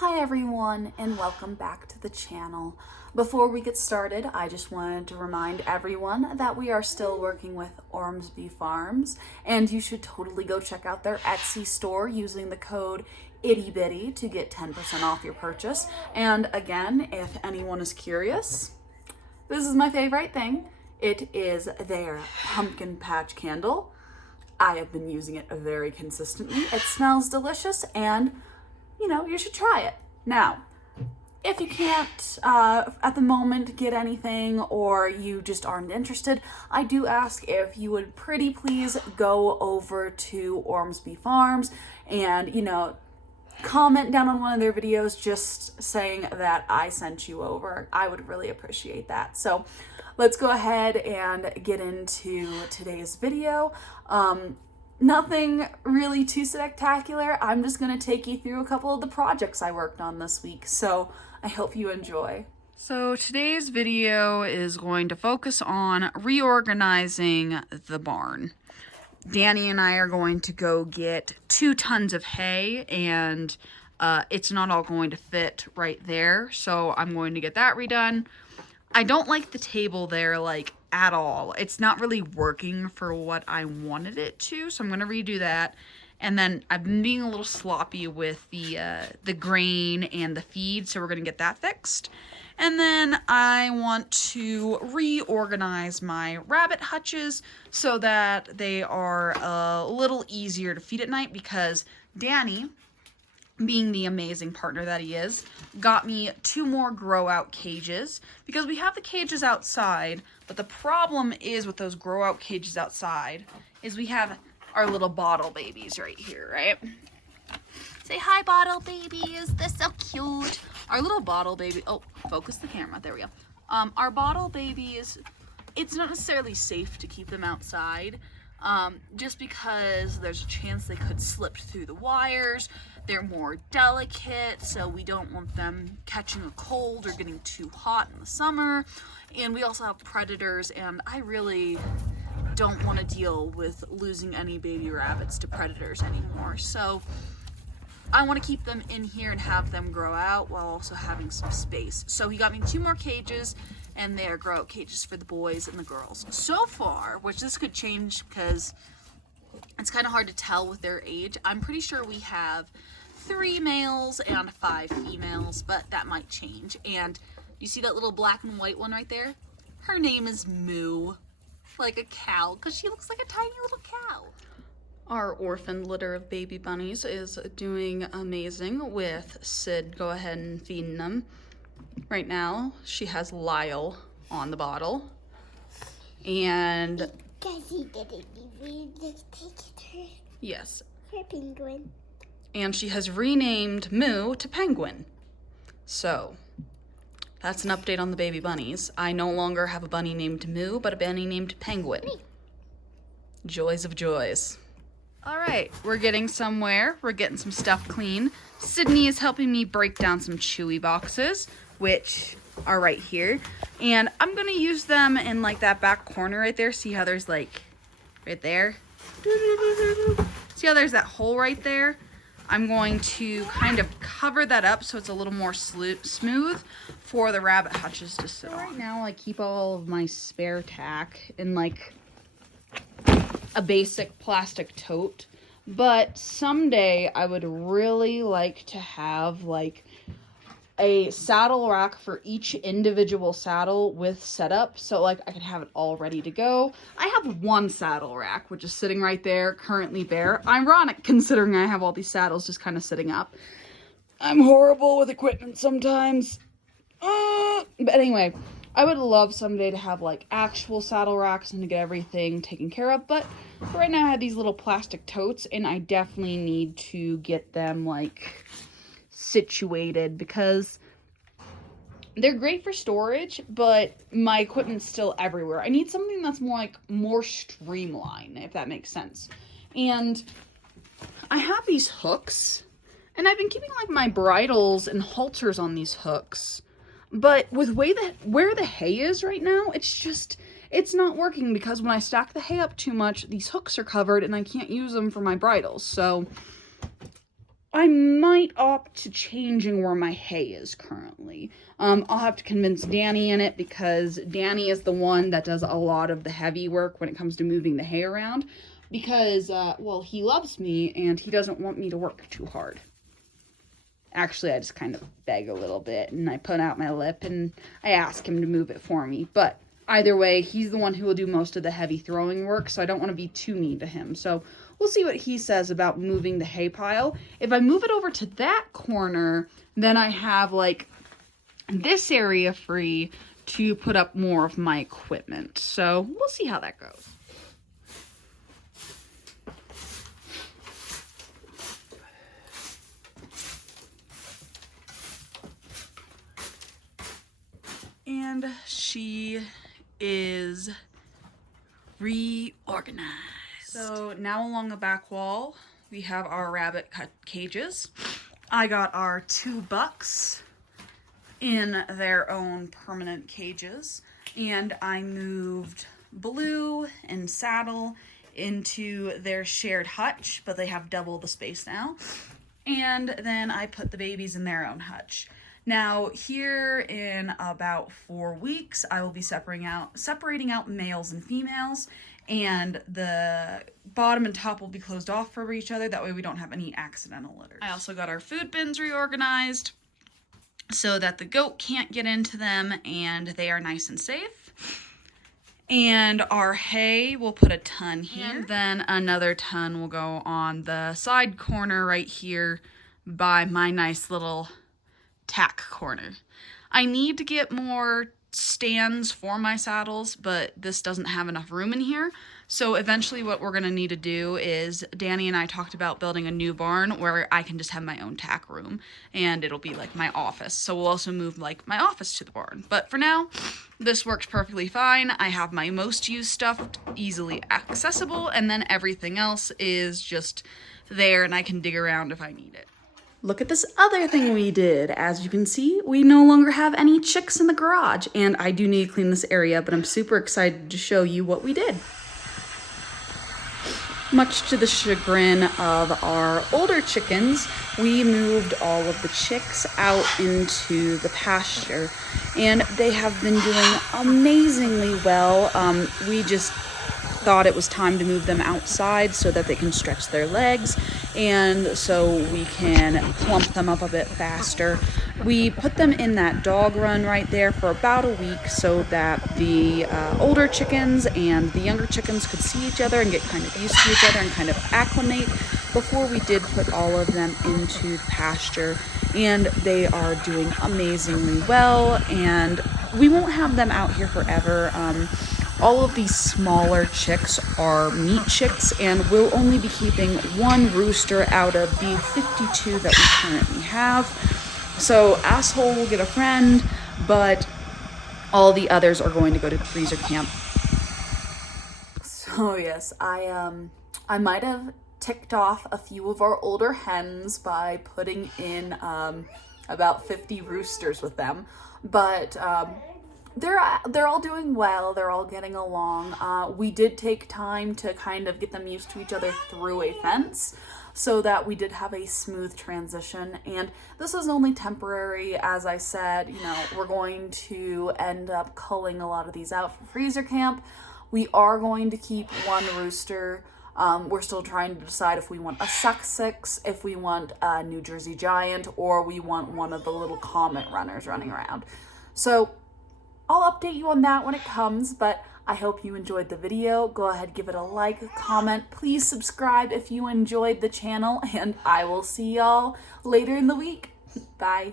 Hi everyone, and welcome back to the channel. Before we get started, I just wanted to remind everyone that we are still working with Ormsby Farms, and you should totally go check out their Etsy store using the code ITTYBITTY to get 10% off your purchase. And again, if anyone is curious, this is my favorite thing. It is their pumpkin patch candle. I have been using it very consistently. It smells delicious, and you should try it. Now, if you can't at the moment get anything, or you just aren't interested, I do ask if you would pretty please go over to Ormsby Farms and, comment down on one of their videos just saying that I sent you over. I would really appreciate that. So let's go ahead and get into today's video. Nothing really too spectacular. I'm just going to take you through a couple of the projects I worked on this week, so I hope you enjoy. So today's video is going to focus on reorganizing the barn. Danny and I are going to go get 2 tons of hay, and it's not all going to fit right there, so I'm going to get that redone. I don't like the table there, at all. It's not really working for what I wanted it to, so I'm going to redo that. And then I've been being a little sloppy with the grain and the feed, so we're going to get that fixed. And then I want to reorganize my rabbit hutches so that they are a little easier to feed at night, because Danny, being the amazing partner that he is, got me 2 more grow out cages, because we have the cages outside, but the problem is with those grow out cages outside is we have our little bottle babies right here, right? Say hi, bottle babies. They're so cute. Our little bottle baby, oh, focus the camera, there we go. Our bottle babies, it's not necessarily safe to keep them outside, just because there's a chance they could slip through the wires. They're more delicate, so we don't want them catching a cold or getting too hot in the summer. And we also have predators, and I really don't want to deal with losing any baby rabbits to predators anymore. So I want to keep them in here and have them grow out while also having some space. So he got me 2 more cages, and they are grow out cages for the boys and the girls. So far, which this could change because it's kind of hard to tell with their age, I'm pretty sure we have 3 males and 5 females, but that might change. And you see that little black and white one right there? Her name is Moo, like a cow, because she looks like a tiny little cow. Our orphan litter of baby bunnies is doing amazing with Sid go ahead and feeding them. Right now, she has Lyle on the bottle. And because he didn't even take her. Yes. Her penguin. And she has renamed Moo to Penguin. So that's an update on the baby bunnies. I no longer have a bunny named Moo, but a bunny named Penguin. Joys of joys. All right, we're getting somewhere. We're getting some stuff clean. Sydney is helping me break down some Chewy boxes, which are right here. And I'm gonna use them in that back corner right there. See how there's right there? See how there's that hole right there? I'm going to kind of cover that up so it's a little more smooth for the rabbit hutches to sit on. Right now I keep all of my spare tack in a basic plastic tote, but someday I would really like to have a saddle rack for each individual saddle with setup, so I could have it all ready to go. I have 1 saddle rack, which is sitting right there, currently bare. Ironic considering I have all these saddles just kind of sitting up. I'm horrible with equipment sometimes. But anyway, I would love someday to have actual saddle racks and to get everything taken care of, but for right now I have these little plastic totes, and I definitely need to get them situated, because they're great for storage, but my equipment's still everywhere. I need something that's more streamlined, if that makes sense. And I have these hooks, and I've been keeping my bridles and halters on these hooks, but with where the hay is right now, it's not working, because when I stack the hay up too much, these hooks are covered and I can't use them for my bridles. So I might opt to changing where my hay is currently. I'll have to convince Danny in it because Danny is the one that does a lot of the heavy work when it comes to moving the hay around because, well, he loves me and he doesn't want me to work too hard. Actually, I just kind of beg a little bit and I put out my lip and I ask him to move it for me. But either way, he's the one who will do most of the heavy throwing work, so I don't want to be too mean to him. So we'll see what he says about moving the hay pile. If I move it over to that corner, then I have like this area free to put up more of my equipment. So we'll see how that goes. And she is reorganized. So now along the back wall, we have our rabbit cages. I got our 2 bucks in their own permanent cages, and I moved Blue and Saddle into their shared hutch, but they have double the space now. And then I put the babies in their own hutch. Now, here in about 4 weeks, I will be separating out males and females, and the bottom and top will be closed off for each other. That way we don't have any accidental litters. I also got our food bins reorganized so that the goat can't get into them and they are nice and safe. And our hay, we'll put a ton here. And then another ton will go on the side corner right here by my nice little tack corner. I need to get more stands for my saddles, but this doesn't have enough room in here. So eventually what we're gonna need to do is, Danny and I talked about building a new barn where I can just have my own tack room and it'll be like my office. So we'll also move like my office to the barn. But for now, this works perfectly fine. I have my most used stuff easily accessible, and then everything else is just there and I can dig around if I need it. Look at this other thing we did. As you can see, we no longer have any chicks in the garage, and I do need to clean this area, but I'm super excited to show you what we did. Much to the chagrin of our older chickens, we moved all of the chicks out into the pasture, and they have been doing amazingly well. We just thought it was time to move them outside so that they can stretch their legs and so we can plump them up a bit faster. We put them in that dog run right there for about a week so that the older chickens and the younger chickens could see each other and get kind of used to each other and kind of acclimate before we did put all of them into the pasture. And they are doing amazingly well, and we won't have them out here forever. All of these smaller chicks are meat chicks, and we'll only be keeping 1 rooster out of the 52 that we currently have. So Asshole will get a friend, but all the others are going to go to freezer camp. So yes, I might have ticked off a few of our older hens by putting in about 50 roosters with them, but they're all doing well. They're all getting along. We did take time to kind of get them used to each other through a fence so that we did have a smooth transition. And this is only temporary. As I said, you know, we're going to end up culling a lot of these out for freezer camp. We are going to keep 1 rooster. We're still trying to decide if we want a Sussex, if we want a New Jersey Giant, or we want one of the little Comet runners running around. So I'll update you on that when it comes, but I hope you enjoyed the video. Go ahead, give it a like, a comment. Please subscribe if you enjoyed the channel, and I will see y'all later in the week. Bye.